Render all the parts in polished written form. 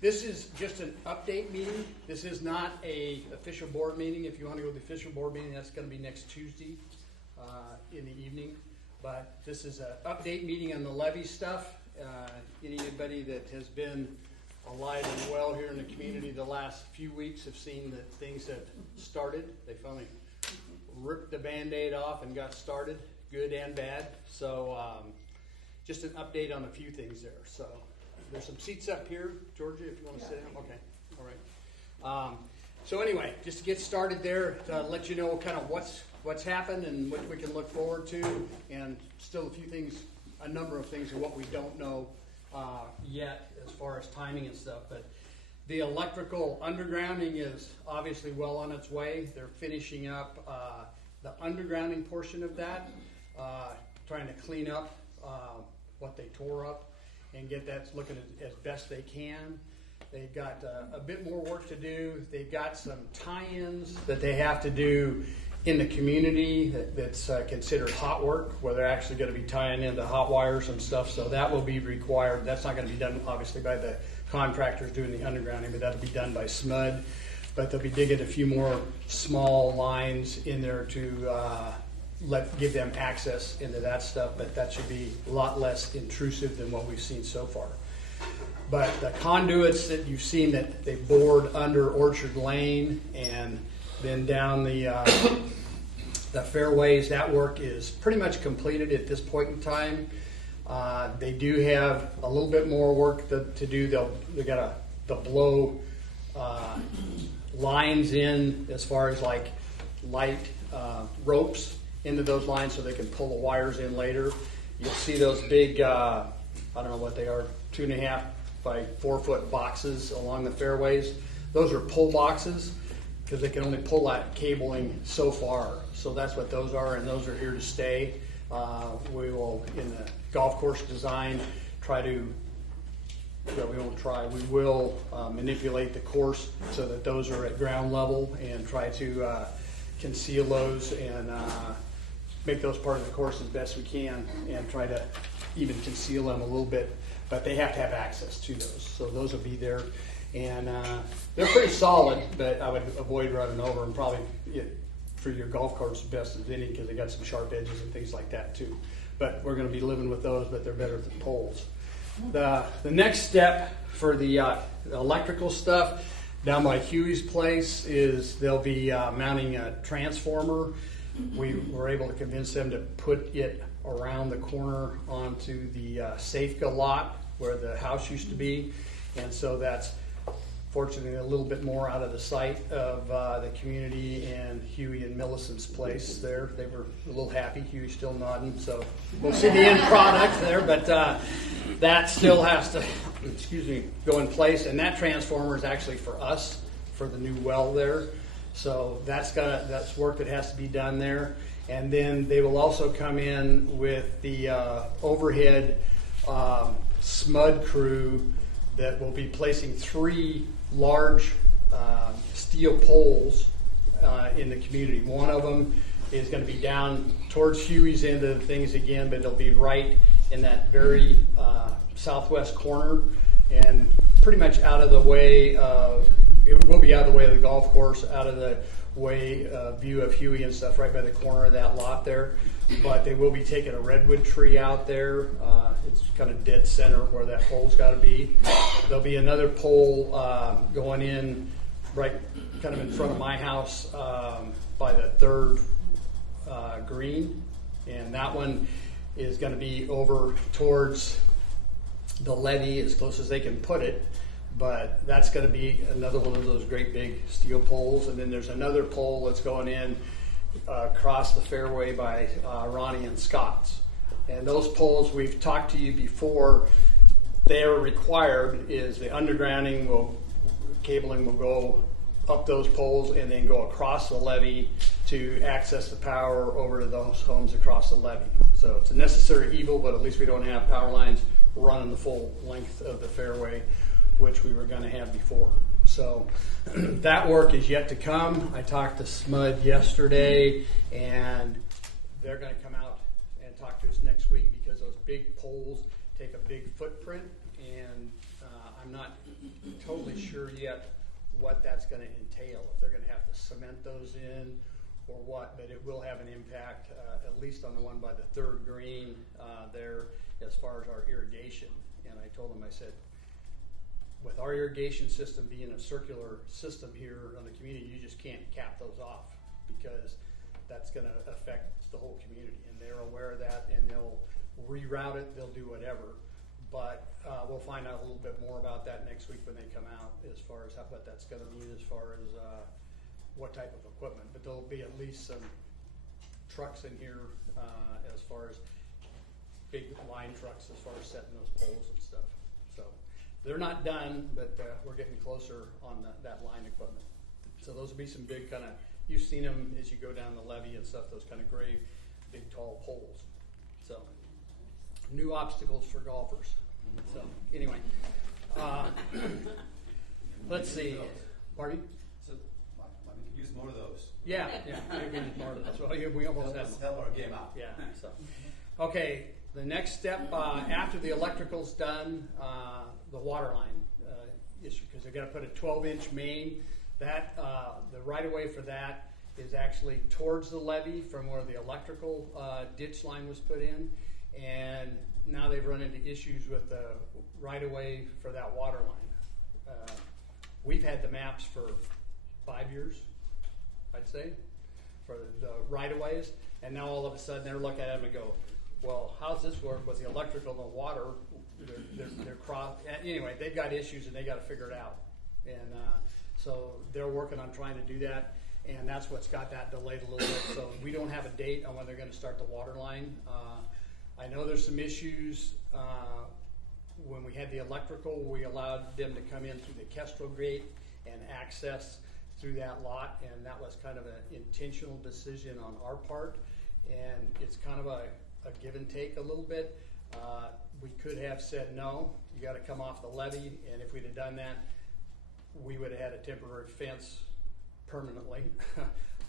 This is just an update meeting. This is not a official board meeting. If you want to go to the official board meeting, that's going to be next Tuesday in the evening. But this is an update meeting on the levee stuff. Anybody that has been alive and well here in the community the last few weeks have seen that things have started. They finally ripped the Band-Aid off and got started, good and bad. So just an update on a few things there. So there's some seats up here, Georgia, if you want to sit down. Okay, all right. So anyway, just to get started there, to let you know kind of what's happened and what we can look forward to, and still a few things, a number of things of what we don't know yet as far as timing and stuff. But the electrical undergrounding is obviously well on its way. They're finishing up the undergrounding portion of that, trying to clean up what they tore up and get that looking as best they can. They've got a bit more work to do. They've got some tie-ins that they have to do in the community that's considered hot work, where they're actually going to be tying into hot wires and stuff. So that will be required. That's not going to be done, obviously, by the contractors doing the undergrounding, but that'll be done by SMUD. But they'll be digging a few more small lines in there to give them access into that stuff, but that should be a lot less intrusive than what we've seen so far. But the conduits that you've seen that they bored under Orchard Lane and then down the fairways, that work is pretty much completed at this point in time. They do have a little bit more work to do. They got to blow lines in as far as like light ropes into those lines so they can pull the wires in later. You'll see those big, I don't know what they are, 2.5 by 4 foot boxes along the fairways. Those are pull boxes because they can only pull that cabling so far. So that's what those are, and those are here to stay. We will, in the golf course design, we will manipulate the course so that those are at ground level and try to conceal those and make those part of the course as best we can and try to even conceal them a little bit, but they have to have access to those. So those will be there, and they're pretty solid, but I would avoid running over them probably for your golf course best as any, because they got some sharp edges and things like that too. But we're going to be living with those, but they're better than poles. The next step for the electrical stuff down by Huey's place is they'll be mounting a transformer. We were able to convince them to put it around the corner onto the Safeka lot where the house used to be, and so that's fortunately a little bit more out of the sight of the community and Huey and Millicent's place there. They were a little happy. Huey's still nodding, so we'll see the end product there, but that still has to go in place, and that transformer is actually for us, for the new well there. So that's work that has to be done there. And then they will also come in with the overhead SMUD crew that will be placing 3 large steel poles in the community. One of them is going to be down towards Huey's end of things again, but it'll be right in that very southwest corner and pretty much out of the way of, it will be out of the way of the golf course, out of the way view of Huey and stuff, right by the corner of that lot there. But they will be taking a redwood tree out there. It's kind of dead center where that pole's got to be. There'll be another pole going in right kind of in front of my house by the 3rd green. And that one is going to be over towards the levee as close as they can put it. But that's going to be another one of those great big steel poles. And then there's another pole that's going in across the fairway by Ronnie and Scott's. And those poles, we've talked to you before, they are required is the undergrounding cabling will go up those poles and then go across the levee to access the power over to those homes across the levee. So it's a necessary evil, but at least we don't have power lines running the full length of the fairway, which we were going to have before. So that work is yet to come. I talked to SMUD yesterday, and they're going to come out and talk to us next week because those big poles take a big footprint, and I'm not totally sure yet what that's going to entail, if they're going to have to cement those in or what, but it will have an impact, at least on the one by the third green there as far as our irrigation. And I told them, I said, with our irrigation system being a circular system here on the community, you just can't cap those off because that's going to affect the whole community. And they're aware of that, and they'll reroute it, they'll do whatever. But we'll find out a little bit more about that next week when they come out as far as what that's going to mean as far as what type of equipment. But there'll be at least some trucks in here as far as big line trucks as far as setting those poles and stuff. So they're not done, but we're getting closer on that line equipment. So those will be some big kind of, you've seen them as you go down the levee and stuff, those kind of gray, big tall poles. So new obstacles for golfers. So anyway, let's see. Pardon? So we could use more of those. Yeah, maybe more of those. Well, we almost have help our game out. Yeah. So, okay. The next step after the electrical's done, the water line issue, because they've got to put a 12-inch main. That the right of way for that is actually towards the levee from where the electrical ditch line was put in. And now they've run into issues with the right-of-way for that water line. We've had the maps for 5 years, I'd say, for the right-of-ways, and now all of a sudden they're looking at them and go, well, how's this work with the electrical and the water? They're cross. Anyway, they've got issues and they got to figure it out. And so they're working on trying to do that, and that's what's got that delayed a little bit. So we don't have a date on when they're going to start the water line. I know there's some issues. When we had the electrical, we allowed them to come in through the Kestrel gate and access through that lot, and that was kind of an intentional decision on our part. And it's kind of a give and take a little bit. We could have said, no, you got to come off the levee, and if we'd have done that, we would have had a temporary fence permanently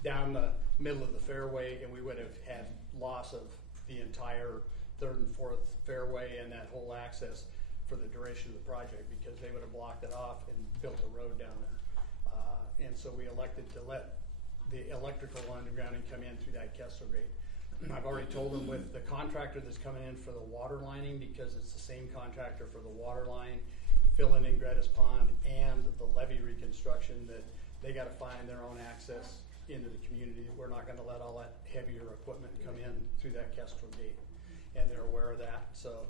down the middle of the fairway, and we would have had loss of the entire third and fourth fairway and that whole access for the duration of the project, because they would have blocked it off and built a road down there. And so we elected to let the electrical undergrounding come in through that Kessler gate. I've already told them with the contractor that's coming in for the water lining, because it's the same contractor for the water line, filling in Greta's Pond, and the levee reconstruction, that they got to find their own access into the community. We're not going to let all that heavier equipment come in through that Kestrel gate, and they're aware of that. So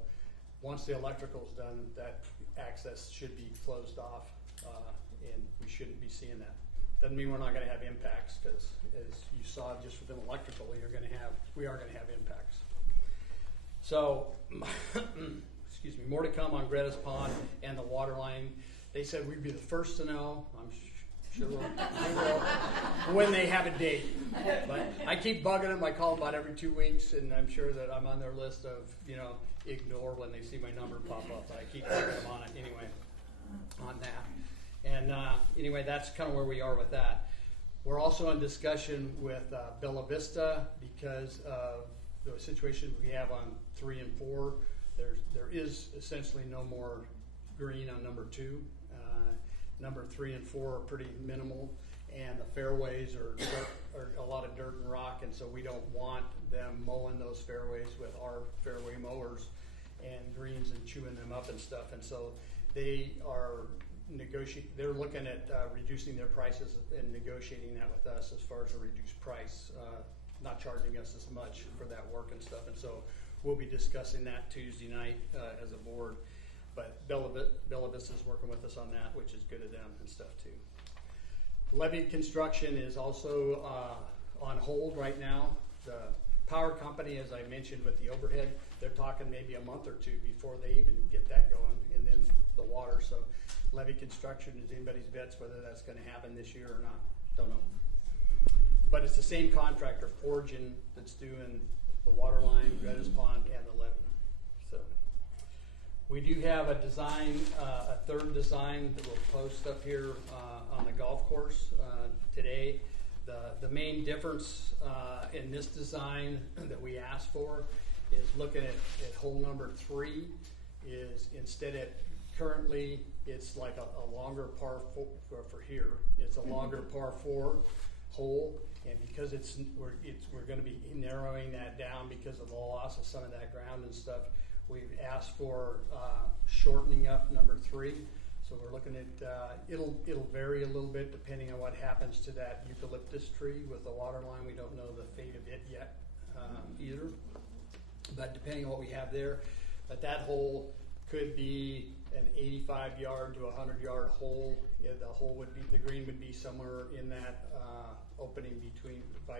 once the electrical's done, that access should be closed off, and we shouldn't be seeing that. Doesn't mean we're not going to have impacts, because as you saw just within electrical, we are going to have impacts. So, excuse me, more to come on Greta's Pond and the water line. They said we'd be the first to know. I'm sure we'll when they have a date. But I keep bugging them. I call them about every 2 weeks, and I'm sure that I'm on their list of, ignore when they see my number pop up. But I keep bugging them on it anyway, on that. And anyway, that's kind of where we are with that. We're also in discussion with Bella Vista because of the situation we have on 3 and 4. There is essentially no more green on number 2. Number 3 and 4 are pretty minimal, and the fairways are a lot of dirt and rock, and so we don't want them mowing those fairways with our fairway mowers and greens and chewing them up and stuff. And so they are they're looking at reducing their prices and negotiating that with us as far as a reduced price, not charging us as much for that work and stuff. And so we'll be discussing that Tuesday night as a board. But Bella Vista is working with us on that, which is good of them and stuff too. Levee construction is also on hold right now. The power company, as I mentioned with the overhead, they're talking maybe a month or two before they even get that going, and then the water. So levee construction is anybody's bets whether that's going to happen this year or not. Don't know. But it's the same contractor, Forgin, that's doing the water line, Greta's Pond, and the levee. So we do have a design, a third design that we'll post up here on the golf course today. The main difference in this design that we asked for is looking at hole number 3 is instead at currently, it's like a longer par four for here. It's a longer par four hole, and because we're going to be narrowing that down because of the loss of some of that ground and stuff. We've asked for shortening up number 3. So we're looking at it'll vary a little bit depending on what happens to that eucalyptus tree with the water line. We don't know the fate of it yet either. But depending on what we have there, but that hole could be an 85-yard to 100-yard hole. Yeah, the green would be somewhere in that opening between by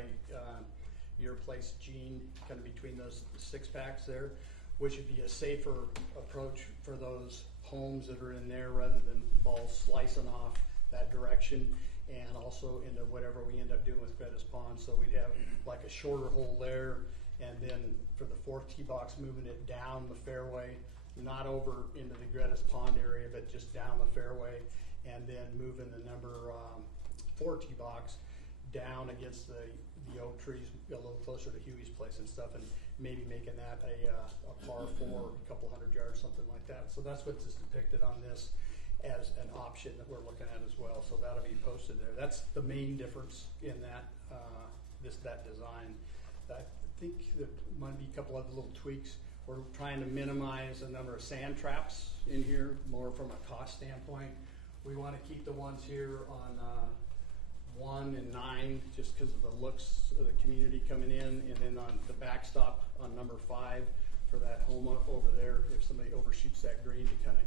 your place, Gene, kind of between those 6-packs there, which would be a safer approach for those homes that are in there rather than balls slicing off that direction and also into whatever we end up doing with Greta's Pond. So we'd have like a shorter hole there, and then for the 4th tee box, moving it down the fairway, not over into the Greta's Pond area, but just down the fairway, and then moving the number 4 tee box down against the oak trees a little closer to Huey's place and stuff, and maybe making that a par 4, a couple hundred yards, something like that. So that's what's depicted on this as an option that we're looking at as well. So that'll be posted there. That's the main difference in that that design. I think there might be a couple other little tweaks. We're trying to minimize the number of sand traps in here, more from a cost standpoint. We want to keep the ones here on 1 and 9, just because of the looks of the community coming in, and then on the backstop on number 5 for that home up over there, if somebody overshoots that green, to kind of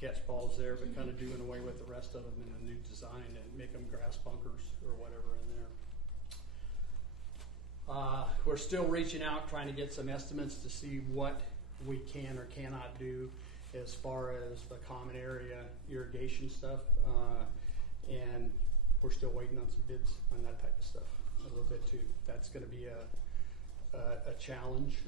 catch balls there, but kind of doing away with the rest of them in a new design and make them grass bunkers or whatever in there. We're still reaching out, trying to get some estimates to see what we can or cannot do as far as the common area irrigation stuff, and we're still waiting on some bids on that type of stuff a little bit too. That's going to be a challenge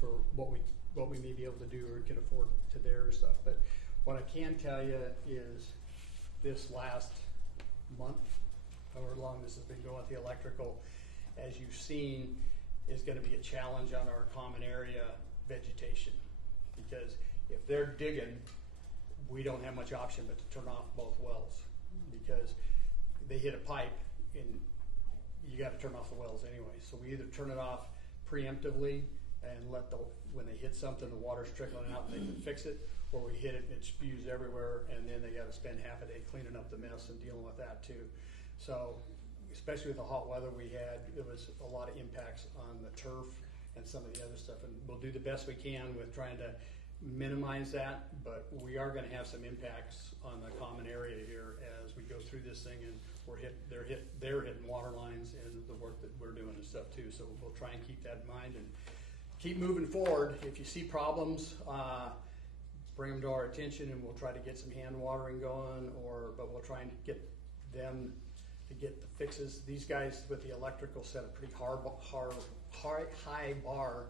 for what we may be able to do or can afford to there and stuff. But what I can tell you is this last month, however long this has been going with the electrical, as you've seen, is going to be a challenge on our common area vegetation, because if they're digging, we don't have much option but to turn off both wells, because they hit a pipe and you got to turn off the wells anyway. So we either turn it off preemptively and let when they hit something, the water's trickling out and they can fix it, or we hit it and it spews everywhere, and then they got to spend half a day cleaning up the mess and dealing with that too. So especially with the hot weather we had, there was a lot of impacts on the turf and some of the other stuff, and we'll do the best we can with trying to minimize that, but we are going to have some impacts on the common area here as we go through this thing, and they're hitting water lines and the work that we're doing and stuff too. So we'll try and keep that in mind and keep moving forward. If you see problems, bring them to our attention, and we'll try to get some hand watering going, but we'll try and get them to get the fixes. These guys with the electrical set a pretty high bar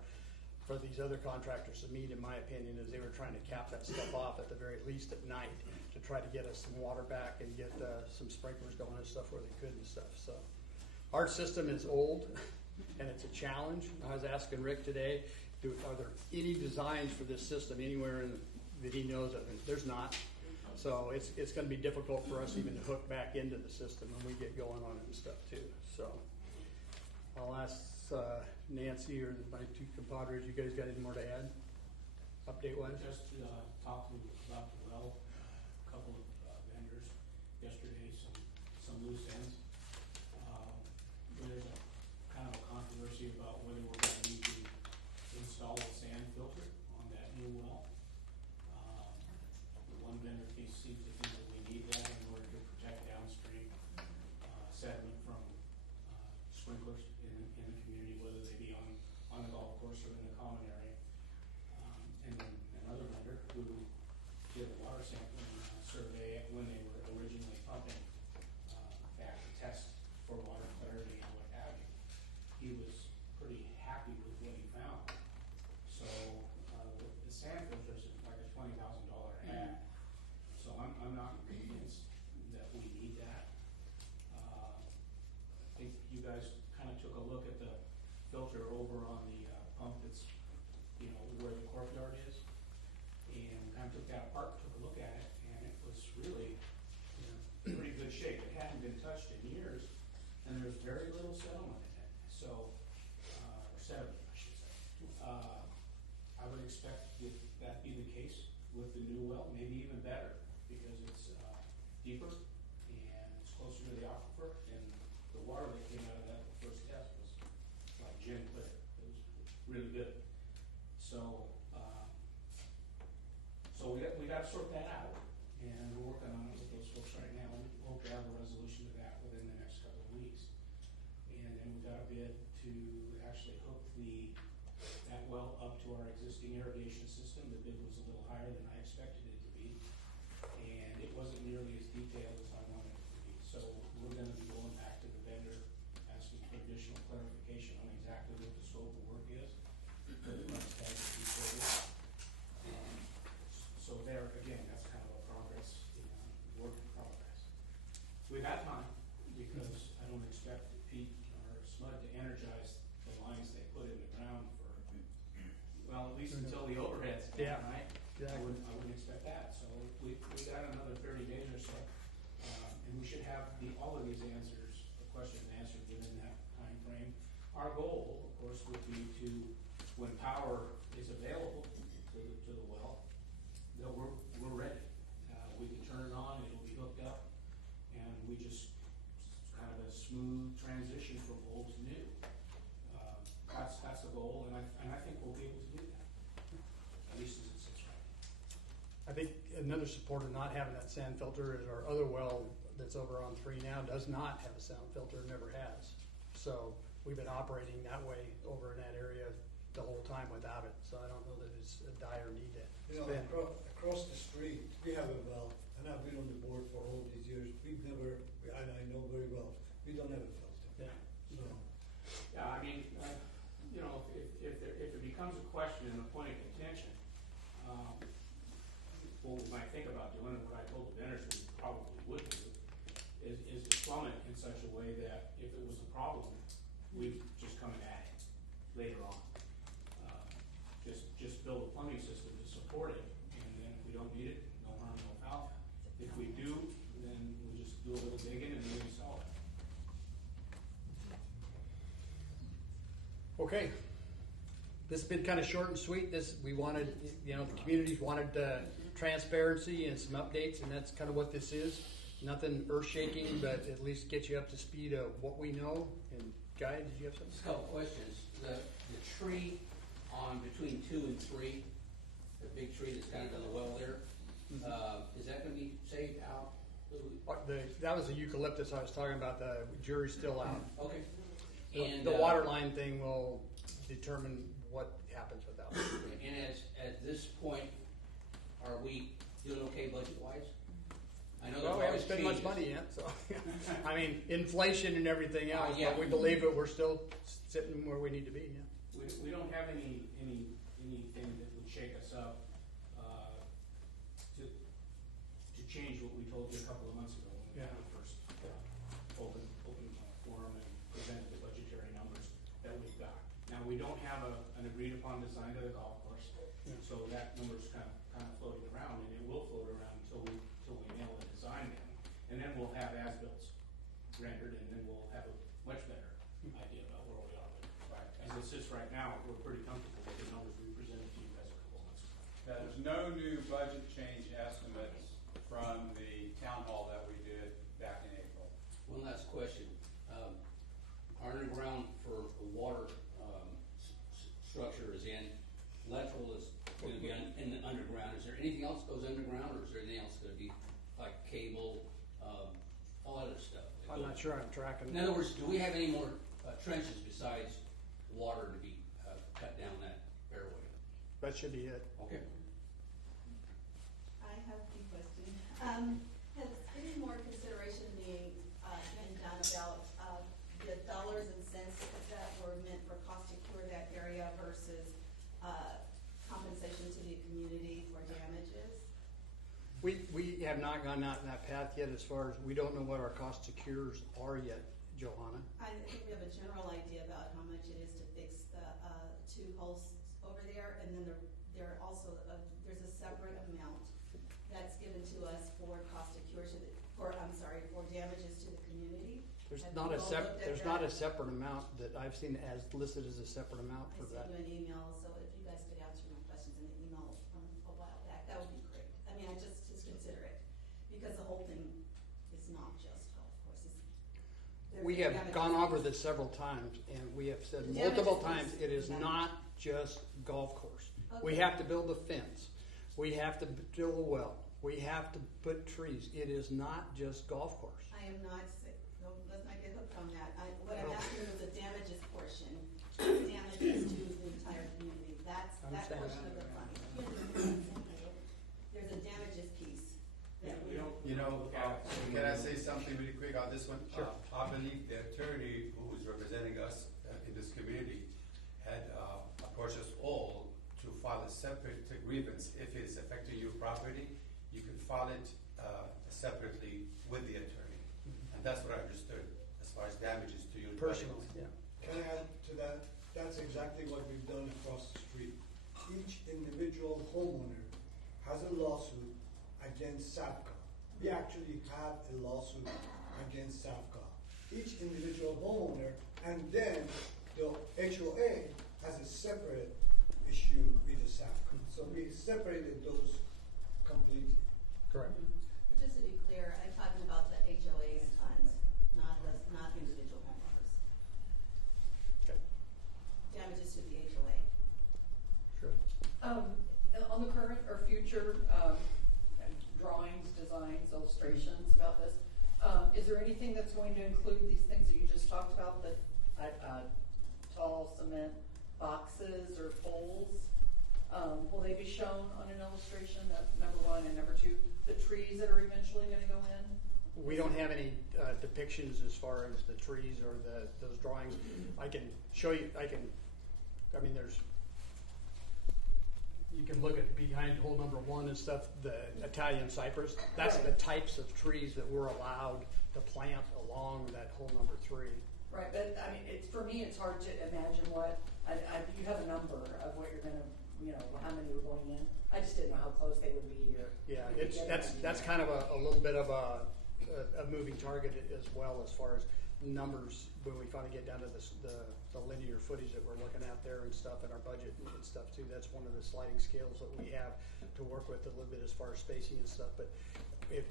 for these other contractors to meet, in my opinion, is they were trying to cap that stuff off at the very least at night to try to get us some water back and get some sprinklers going and stuff where they could and stuff. So our system is old and it's a challenge. I was asking Rick today, are there any designs for this system anywhere that he knows of? And there's not. So it's going to be difficult for us even to hook back into the system when we get going on it and stuff too. So I'll ask Nancy or my 2 compadres, you guys got any more to add, update-wise? Just talking about the well, a couple of vendors yesterday, some loose ends. There's a kind of a controversy about whether we're going to need to install a sand filter on that new well. The one vendor seems to think that we need that in order to protect downstream sediment from sprinklers in the community, whether they be on the golf course or in the common area. And then another vendor who did a water sampling survey when they were originally pumping back to test for water clarity and what have you. He was pretty happy with what he found. So the sand filters is like a $20,000 ad. So I'm not convinced that we need that. I think you guys kind of took a look at the filter over on the pump that's, where the courtyard is, and kind of took that apart, took a deeper and it's closer to the aquifer, and the water that came out of that the first test was like gin clear. It was really good. So, so we got to sort that out, and we're working on it with those folks right now. We hope to have a resolution to that within the next couple of weeks. And then we got a bid to actually hook that well up to our existing irrigation system. The bid was a little higher than I expected it to be, and it wasn't nearly as detailed as I wanted it to be. So we're going to be going back to the vendor, asking for additional clarification on exactly what the scope of work is. What the price tag is for. So there, again, that's kind of a progress, work in progress. We've had time, because I don't expect Pete or Smud to energize the lines they put in the ground for, well, at least until the overhead's done, Yeah, right? exactly. I wouldn't expect that, so we got another 30 days or so, and we should have all of these questions answered within that time frame. Our goal, of course, would be to, when power is available to the well, that we're ready. We can turn it on, it'll be hooked up, and we just, it's kind of a smooth transition from old to new. That's the goal, and I think we'll be able to do that, at least as it sits right I think another support of not having that sand filter is our other well that's over on 3 now does not have a sound filter, never has. So we've been operating that way over in that area the whole time without it. So I don't know that it's a dire need to You know, spend. across the street, we have a well, and I've been on the board for all these years. We've never, and I know very well, we don't have a filter. Yeah. So, Yeah, I mean, if it becomes a question and a point of contention, what we might think about doing, and what I told the vendors we probably would do, is to plumb it in such a way that if it was a problem, we'd just come and add it later on. Just build a plumbing system to support it, and then if we don't need it, no harm, no foul. If we do, then we just do a little digging and maybe solve it. Okay. This has been kind of short and sweet. We wanted, the communities wanted transparency and some updates, and that's kind of what this is. Nothing earth-shaking, but at least get you up to speed of what we know. And Guy, did you have something? Just a couple questions. The tree on between 2 and 3, the big tree that's kind of on the well there, is that going to be saved out? That was the eucalyptus I was talking about. The jury's still out. Okay. And the water line thing will determine what happens with that. And at this point, are we doing okay budget-wise? I know Well, we haven't spent much money yet, so I mean, inflation and everything else. Yeah. But we believe that we're still sitting where we need to be. Yeah. We don't have anything that would shake us up to change what we told you a couple of months ago when we had the first open forum and presented the budgetary numbers that we've got. Now, we don't have an agreed upon design to the golf course, so that number's kind of floating around, and it will float around until we nail the design down. And then we'll have as-bills rendered, and then we'll have a much better idea about where we are. But as it sits right now, we're pretty comfortable with the numbers we presented to you guys a couple of months ago. There's no new budget change estimates from the town hall that we did back in April. One last question. Our underground for water structure is in. Electrical is going to be in the underground. Is there anything else that goes underground, or is there anything else going to be like cable, all other stuff? I'm not sure I'm tracking. In other words, do we have any more trenches besides water to be cut down that fairway? That should be it. Okay. I have a few questions. Has any more consideration being done about the dollars and cents that were meant for cost to cure that area versus compensation to the community for damages? We have not gone out in that path yet. As far as we don't know what our cost to cures are yet, Johanna. I think we have a general idea about how much it is to fix the 2 holes over there, and then there also there's a separate amount that's given to us for cost to cure for damages to the community. There's Have not you a all separate. looked at There's that? not a separate amount that I've seen as listed as a separate amount I for that. sent you an email, so if you guys could answer my questions in the email from a while back, that would be great. I mean, just consider it, because the whole thing it's not just golf courses. We have gone over this several times, and we have said The multiple damages times, it is piece. not just golf course. We Okay. have to build a fence. We have to drill a well. We have to put trees. It is not just golf course. I am not, no, let's not get hooked on that. What I'm asking is the damages portion, damages to the entire community. That's, that Understand. portion of the fund. There's a damages piece that we. You know, can I say something really quick on this one? Sure. I believe the attorney who is representing us in this community had approached us all to file a separate grievance. If it's affecting your property, you can file it separately with the attorney. And that's what I understood as far as damages to your Personally, yeah. Can I add to that? That's exactly what we've done across the street. Each individual homeowner has a lawsuit against SAPCA. We actually have a lawsuit against SAPCA. Each individual homeowner, and then the HOA has a separate issue with the SAPCA. So we separated those completely. Correct. Just to be clear, I'm talking about the HOA's funds, not individual homeowners. Okay. Damages to the HOA. Sure. On the current or future drawings, designs, illustrations about this, is there anything that's going to include these things that you just talked about, the tall cement boxes or poles? Will they be shown on an illustration? That's number one. And number two, the trees that are eventually going to go in? We don't have any depictions as far as the trees or those drawings. I can show you, you can look at behind hole number 1 and stuff, the Italian cypress. That's the types of trees that we're allowed to plant along that hole number 3. Right, but I mean, for me, it's hard to imagine what, you have a number of what you're going to, how many are going in. I just didn't know how close they would be or. Yeah, that's kind of a little bit of a moving target as well as far as numbers when we finally get down to the linear footage that we're looking at there and stuff in our budget and stuff too. That's one of the sliding scales that we have to work with a little bit as far as spacing and stuff. But if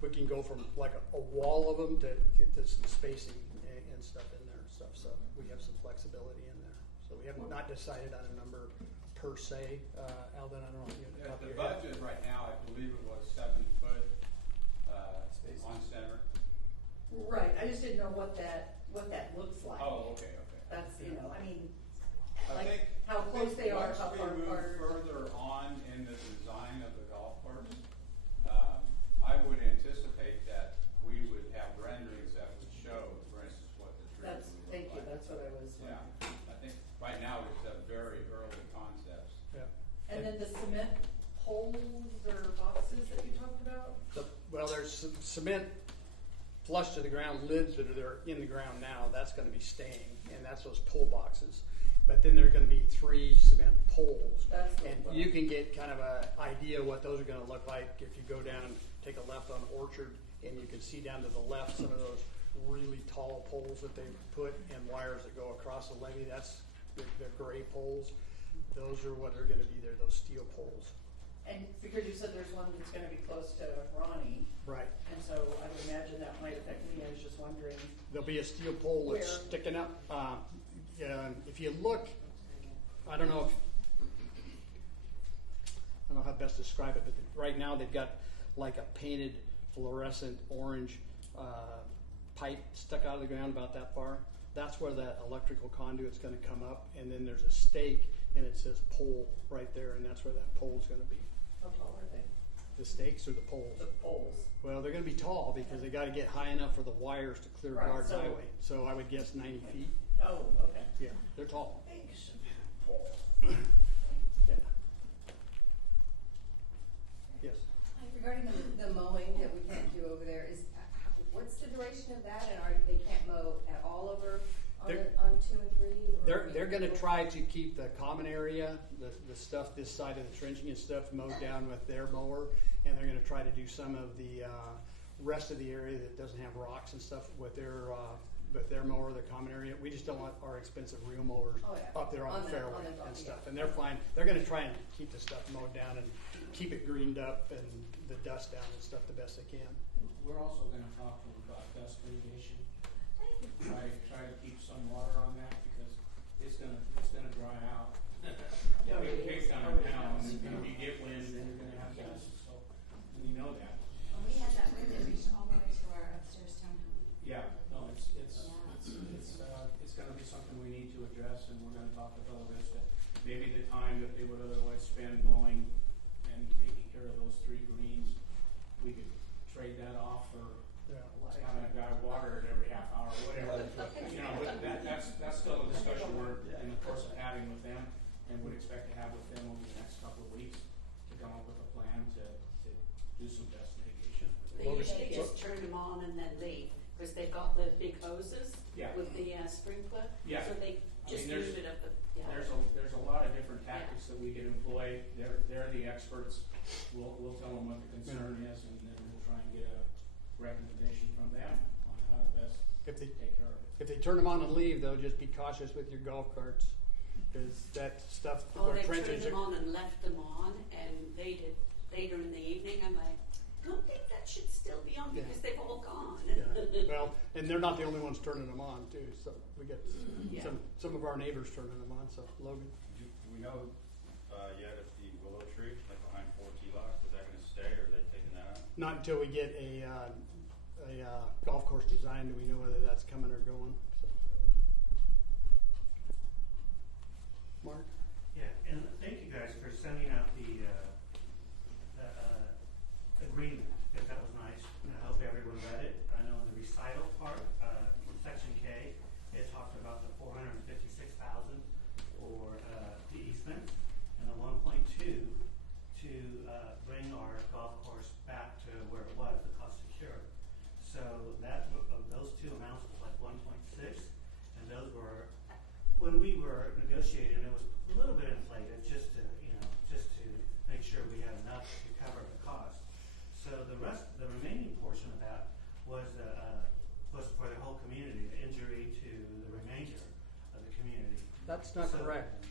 we can go from like a wall of them to some spacing and stuff in there and stuff. So we have some flexibility in there. So we have not decided on a number per se. Alden, I don't know if you have a Yeah, copy the of your head. budget right now, I believe it was 7 foot on center. Right, I just didn't know what that looks like. Oh, okay. That's, I mean, I think how close they are, how far Once we move apart. further on in the design of the golf course, I would anticipate that we would have renderings that would show, for instance, what the trees would look Thank you, like. that's what I was Yeah, wondering. I think right now it's a very early concepts. Yeah. And then the cement poles or boxes that you talked about? Well, there's some cement flush to the ground lids that are in the ground now. That's going to be staying, and that's those pull boxes. But then there are going to be 3 cement poles, That's the and one. you can get kind of an idea what those are going to look like if you go down, take a left on Orchard, and you can see down to the left some of those really tall poles that they put and wires that go across the levee. That's the gray poles. Those are what are going to be there. Those steel poles. And because you said there's one that's going to be close to Ronnie, Right. and so I would imagine that might affect me. I was just wondering. There'll be a steel pole that's Where? sticking up. If you look, I don't know how best to describe it, but right now they've got like a painted fluorescent orange pipe stuck out of the ground about that far. That's where that electrical conduit's going to come up, and then there's a stake, and it says pole right there, and that's where that pole's going to be. How tall are they? The stakes or the poles? The poles. Well, they're going to be tall because they got to get high enough for the wires to clear Right, Garden so- Highway. So I would guess 90 feet. Oh, okay. Yeah, they're tall. Big cement pole. Yeah. Yes. Regarding the mowing that we can't do over there, what's the duration of that, and they can't mow at all over on 2 and 3? They're going to try to keep the common area, the stuff this side of the trenching and stuff mowed down with their mower, and they're going to try to do some of the rest of the area that doesn't have rocks and stuff with their mower, their common area. We just don't want our expensive real mowers Oh, yeah. up there on the fairway on the and yeah. stuff. And they're fine. They're going to try and keep the stuff mowed down, and keep it greened up and the dust down and stuff the best they can. We're also gonna talk to them about dust mitigation. Try to keep some water on that because it's gonna dry out. Big time now, and if you get wind, then you're gonna have dust, so we know that. Well, we had that wind that reached all the way to our upstairs townhouse. Yeah, no, it's gonna be something we need to address, and we're gonna talk to Bella Vista. Maybe the time that they would otherwise spend mowing and taking care of those 3 greens, we could trade that off for having a guy water it every half hour, or whatever. You know, that's still a discussion we're in the course of having with them, and would expect to have with them over the next couple of weeks to come up with a plan to do some dust mitigation. They usually just turn them on and then leave, because they've got the big hoses Yeah. with the sprinkler. Yeah. So they just there's- move it up the, yeah. There's a lot of different tactics that we can employ. They're the experts. We'll tell them what the concern is, and then we'll try and get a recommendation from them on how to best If they take care of it. If they turn them on and leave, though, just be cautious with your golf carts, because that stuff. Oh, where they turned trenches them are- on and left them on, and they did later in the evening. I'm like, don't think that should still be on Yeah. because they've all gone. Yeah. Well, and they're not the only ones turning them on too. So we got Yeah. some of our neighbors turning them on. So Logan, Do we know yet if the willow tree, like behind 4T locks, is that going to stay, or are they taking that out? not until we get a golf course design do we know whether that's coming or going. So. Mark. Yeah, and thank you guys for sending out the agreement, because that was nice. And I hope everyone read it. I know in the recital part, section K, it talked about the $456,000 for the easement, and the 1.2 to bring our golf course back to where it was, the cost secure. So that of those 2 amounts was like 1.6, and those were when we were negotiating. It was a little bit inflated, just to make sure we had enough to cover the cost. So the remaining portion of that was for the whole community, the injury to the remainder of the community. That's not correct.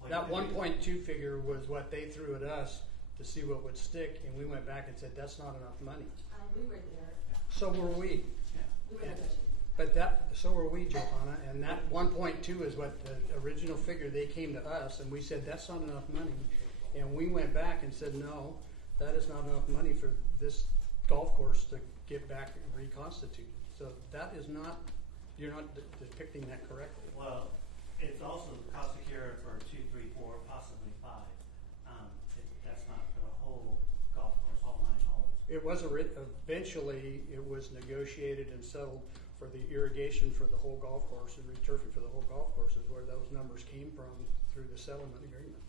What That did we- 1.2 figure was what they threw at us to see what would stick, and we went back and said that's not enough money. We were there. So were we. Yeah. We were Yeah. there. But so were we, Johanna, and that 1.2 is what the original figure they came to us, and we said that's not enough money, and we went back and said no, that is not enough money for this golf course to get back reconstituted. So that is not, you're not depicting that correctly. Well, it's also cost secure for 2, 3, 4, possibly 5. That's not for the whole golf course, all 9 holes. It was eventually it was negotiated and settled for the irrigation for the whole golf course and returfing for the whole golf course is where those numbers came from through the settlement agreement.